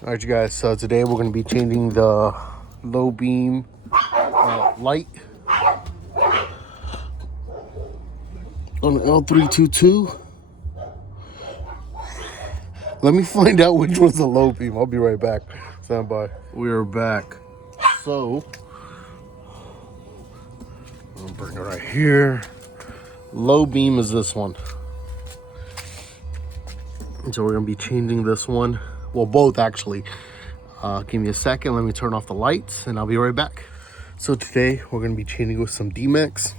All right, you guys, so today we're going to be changing the low beam light on the L322. Let me find out which one's the low beam. I'll be right back. Stand by. We are back. So, I'll bring it right here. Low beam is this one. And so we're going to be changing this one. Well, both actually. Give me a second. Let me turn off the lights and I'll be right back. So today we're going to be changing with some D-Max.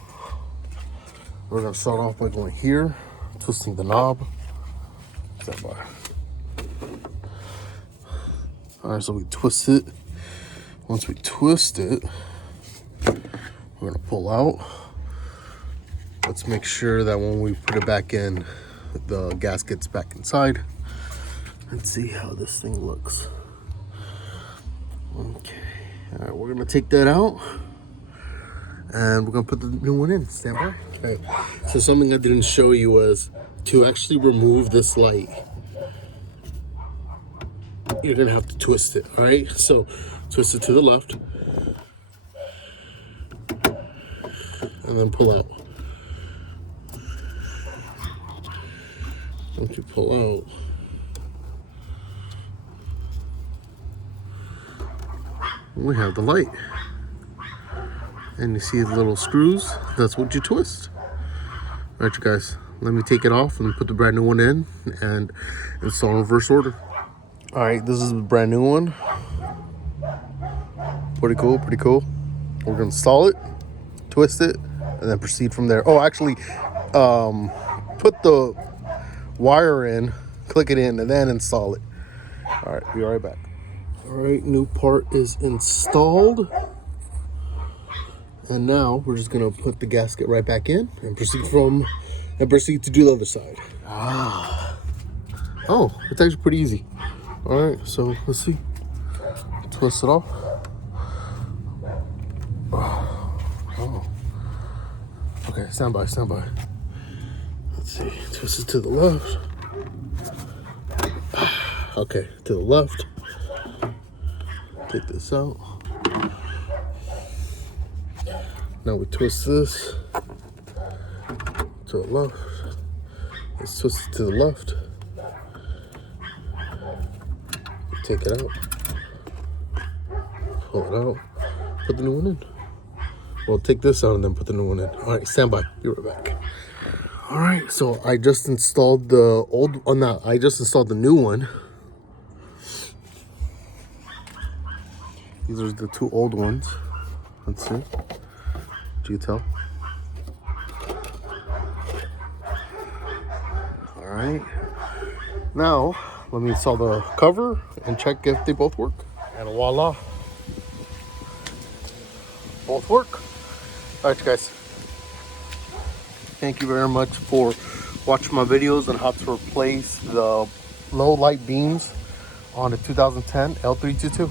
We're going to start off by going here, twisting the knob. Stand by. All right, so we twist it. Once we twist it, we're going to pull out. Let's make sure that when we put it back in, the gasket's back inside. Let's see how this thing looks. Okay, all right, we're gonna take that out and we're gonna put the new one in. Stand by. Okay, so something I didn't show you was to actually remove this light, you're gonna have to twist it. All right, so twist it to the left and then pull out. Once you pull out, we have the light. And you see the little screws, that's what you twist. All right, you guys, let me take it off and put the brand new one in and install in reverse order. All right, this is the brand new one. Pretty cool, pretty cool. We're gonna install it, twist it, and then proceed from there. Oh, actually, put the wire in, click it in, and then install it. All right, be right back. All right, new part is installed. And now we're just gonna put the gasket right back in and proceed to do the other side. Oh, it's actually pretty easy. All right, so let's see. Twist it off. Oh. Okay, stand by. Let's see, twist it to the left. Okay, to the left. Take this out. Now we twist this to the left. Let's twist it to the left. Take it out. Pull it out. Put the new one in. Well, take this out and then put the new one in. All right, stand by. Be right back. All right, so I just installed the old. Oh, no, I just installed the new one. These are the two old ones. Let's see. You tell. All right, now let me install the cover and check if they both work, and voila, both work. All right, you guys, thank you very much for watching my videos on how to replace the low light beams on the 2010 L322.